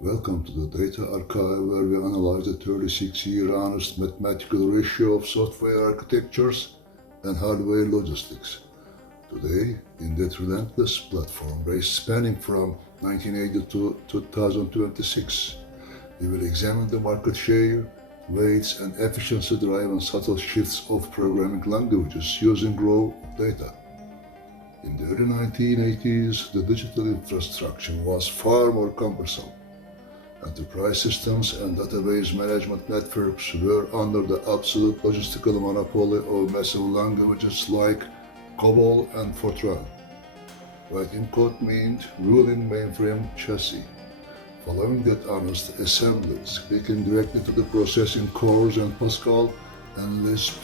Welcome to the Data Archive, where we analyze the 36-year honest mathematical ratio of software architectures and hardware logistics. Today, in that Relentless platform race spanning from 1980 to 2026, we will examine the market share, weights, and efficiency-driven subtle shifts of programming languages using raw data. In the early 1980s, the digital infrastructure was far more cumbersome. Enterprise systems and database management networks were under the absolute logistical monopoly of massive languages like Cobol and Fortran. Writing code meant ruling mainframe chassis. Following that honest assembly, speaking directly to the processing cores and Pascal and Lisp,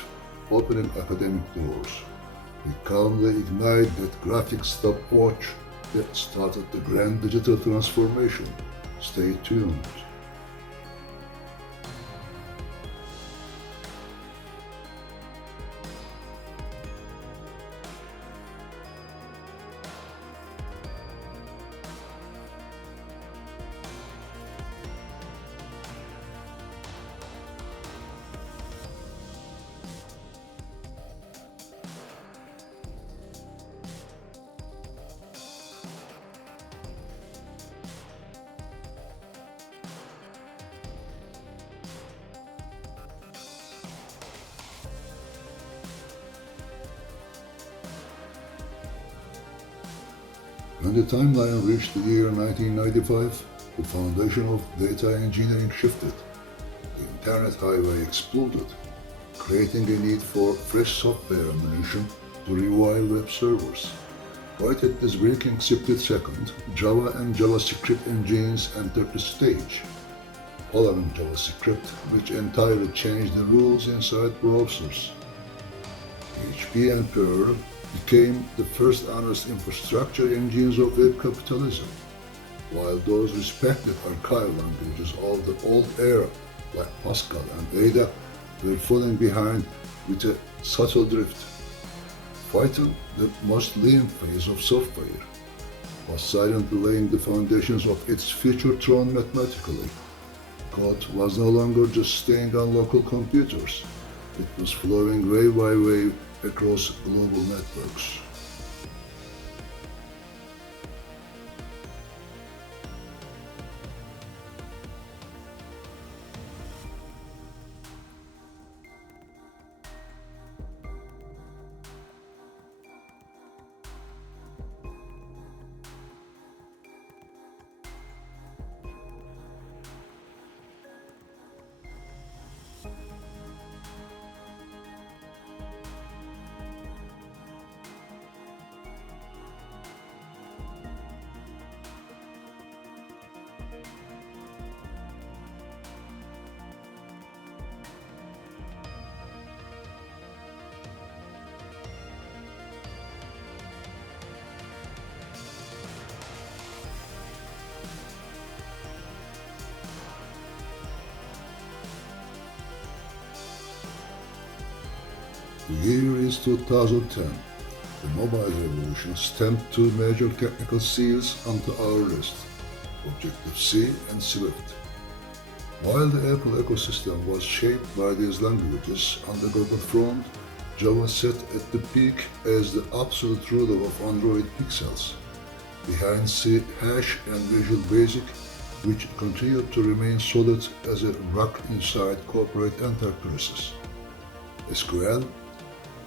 opening academic doors. We calmly ignite that graphic stopwatch that started the grand digital transformation. Stay tuned. When the timeline reached the year 1995, the foundation of data engineering shifted. The internet highway exploded, creating a need for fresh software ammunition to revive web servers. Right at this breaking split second, Java and JavaScript engines entered the stage. Following JavaScript, which entirely changed the rules inside browsers. PHP and Perl became the first honest infrastructure engines of web capitalism, while those respected archive languages of the old era, like Pascal and Ada, were falling behind with a subtle drift. Python, the most lean phase of software, was silently laying the foundations of its future throne mathematically. Code was no longer just staying on local computers, it was flowing wave by wave across global networks. The year is 2010. The mobile revolution stamped two major technical seals onto our list, Objective-C and Swift. While the Apple ecosystem was shaped by these languages on the Google front, Java sat at the peak as the absolute ruler of Android pixels, behind C Hash and Visual Basic, which continued to remain solid as a rock inside corporate enterprises. SQL,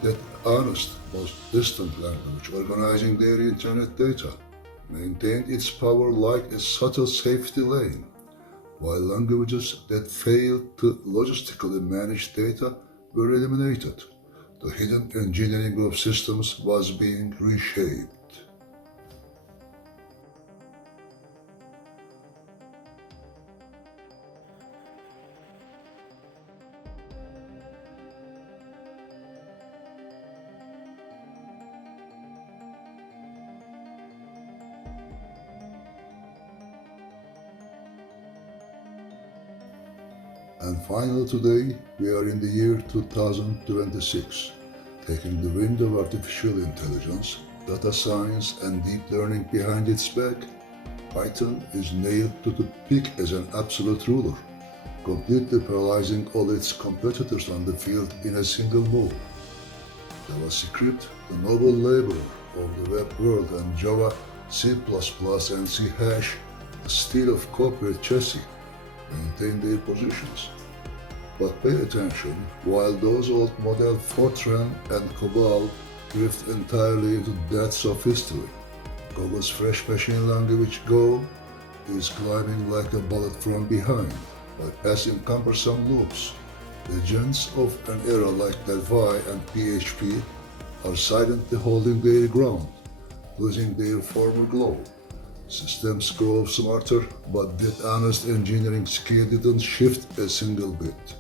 that honest, most distant language organizing their internet data, maintained its power like a subtle safety lane, while languages that failed to logistically manage data were eliminated. The hidden engineering of systems was being reshaped. And finally today, we are in the year 2026, taking the wind of artificial intelligence, data science and deep learning behind its back, Python is nailed to the peak as an absolute ruler, completely paralyzing all its competitors on the field in a single move. JavaScript, the noble laborer of the web world, and Java, C++, and C#, the steel of corporate chassis, maintain their positions. But pay attention, while those old model Fortran and Cobol drift entirely into the depths of history, Google's fresh machine language Go is climbing like a bullet from behind by passing cumbersome loops. Legends of an era like Delphi and PHP are silently holding their ground, losing their former glow. Systems grow smarter, but that honest engineering skill didn't shift a single bit.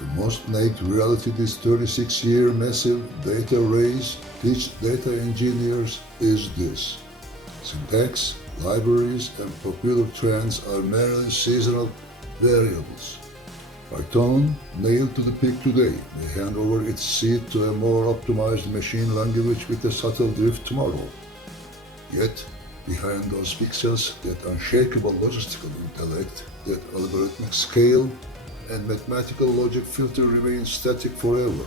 The most naked reality this 36-year massive data race teach data engineers is this. Syntax, libraries, and popular trends are merely seasonal variables. Python, nailed to the peak today, may hand over its seat to a more optimized machine language with a subtle drift tomorrow. Yet, behind those pixels, that unshakable logistical intellect, that algorithmic scale, and mathematical logic filter remain static forever.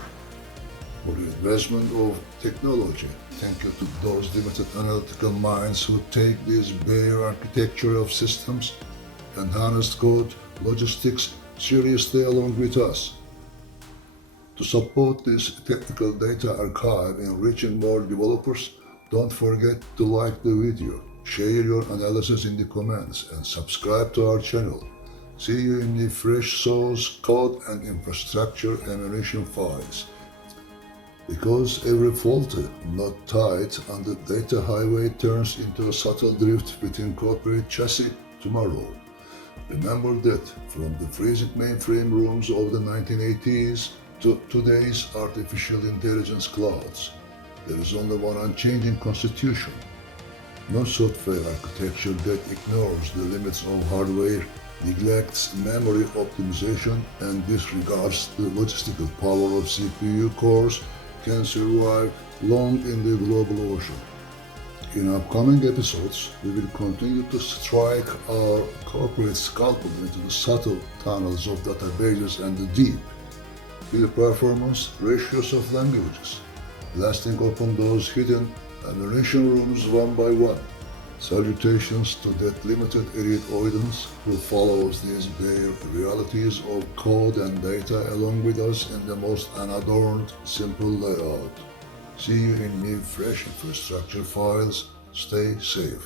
For the investment of technology, thank you to those limited analytical minds who take this bare architecture of systems and honest code logistics seriously along with us. To support this technical data archive in reaching more developers, don't forget to like the video, share your analysis in the comments, and subscribe to our channel. See you in the fresh source code and infrastructure emulation files. Because every faulty, not tight, on the data highway turns into a subtle drift within corporate chassis tomorrow. Remember that from the freezing mainframe rooms of the 1980s to today's artificial intelligence clouds, there is only one unchanging constitution. No software architecture that ignores the limits of hardware, neglects memory optimization, and disregards the logistical power of CPU cores can survive long in the global ocean. In upcoming episodes, we will continue to strike our corporate scalpel into the subtle tunnels of databases and the deep, with performance ratios of languages, blasting open those hidden emulation rooms one by one. Salutations to that limited elite audience who follows these bare realities of code and data along with us in the most unadorned, simple layout. See you in new fresh infrastructure files. Stay safe.